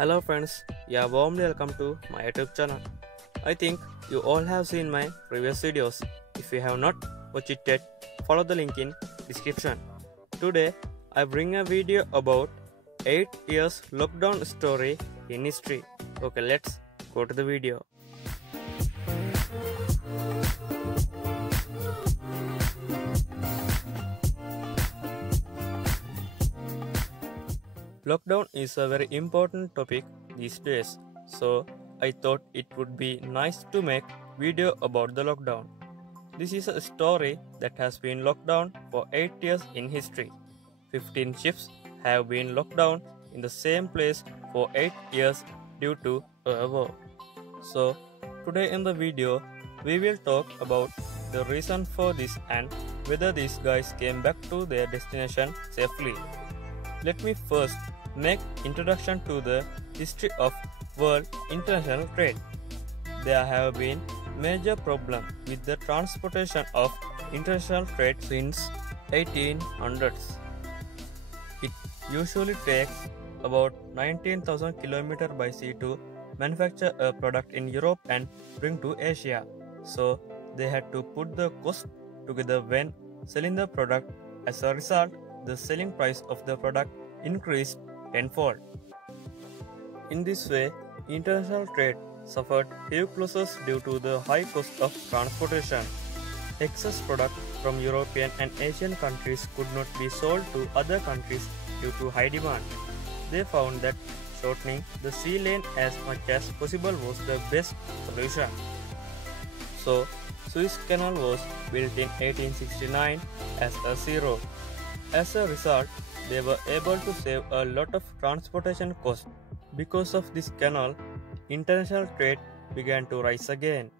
Hello friends, warmly welcome to my YouTube channel. I think you all have seen my previous videos. If you have not watched it yet, follow the link in description. Today I bring a video about 8 years lockdown story in history. Okay, let's go to the video. Lockdown is a very important topic these days, so I thought it would be nice to make video about the lockdown. This is a story that has been locked down for 8 years in history. 15 ships have been locked down in the same place for 8 years due to a war. So today in the video we will talk about the reason for this and whether these guys came back to their destination safely. Let me first make introduction to the history of world international trade. There have been major problems with the transportation of international trade since 1800s. It usually takes about 19,000 km by sea to manufacture a product in Europe and bring to Asia. So they had to put the cost together when selling the product. As a result, the selling price of the product increased tenfold. In this way, international trade suffered huge losses due to the high cost of transportation. Excess product from European and Asian countries could not be sold to other countries due to high demand. They found that shortening the sea lane as much as possible was the best solution. So, Suez Canal was built in 1869 as a sea road. As a result, they were able to save a lot of transportation costs. Because of this canal, international trade began to rise again.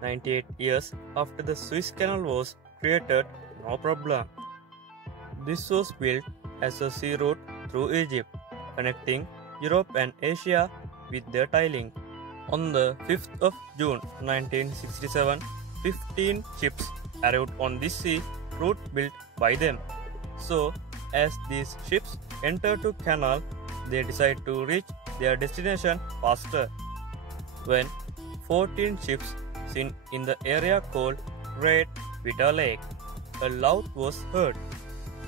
98 years after the Suez Canal was created, no problem. This was built as a sea route through Egypt, connecting Europe and Asia with their tie link. On the 5th of June 1967, 15 ships arrived on this sea route built by them. So, as these ships entered the canal, they decided to reach their destination faster. When 14 ships seen in the area called Great Vedios Lake, a loud was heard.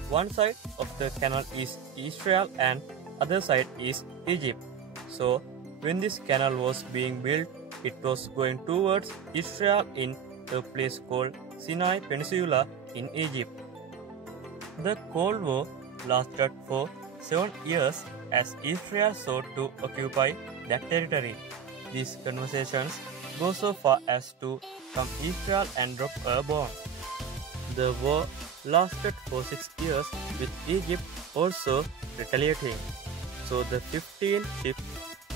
One side of the canal is Israel and other side is Egypt. So, when this canal was being built, it was going towards Israel in a place called Sinai Peninsula in Egypt. The Cold War lasted for 7 years as Israel sought to occupy that territory. These conversations go so far as to come Israel and drop a bomb. The war lasted for 6 years with Egypt also retaliating. So the 15 ships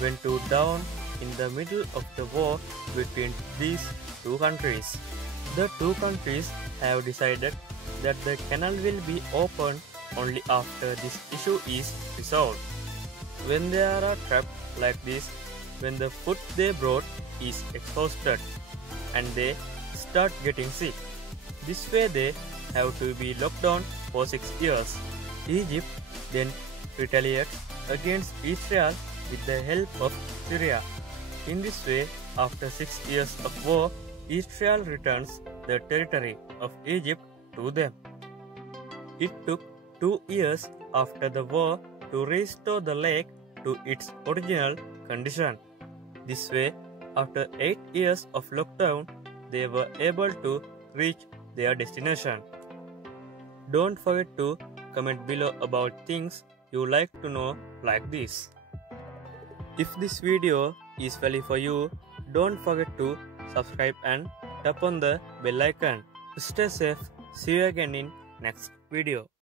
went to down in the middle of the war between these two countries. The two countries have decided that the canal will be opened only after this issue is resolved. When they are trapped like this, when the food they brought is exhausted and they start getting sick, this way they have to be locked down for 6 years. Egypt then retaliates against Israel with the help of Syria. In this way, after 6 years of war, Israel returns the territory of Egypt to them. It took 2 years after the war to restore the lake to its original condition. This way, after 8 years of lockdown, they were able to reach their destination. Don't forget to comment below about things you like to know like this. If this video is value for you, don't forget to subscribe and tap on the bell icon. Stay safe. See you again in next video.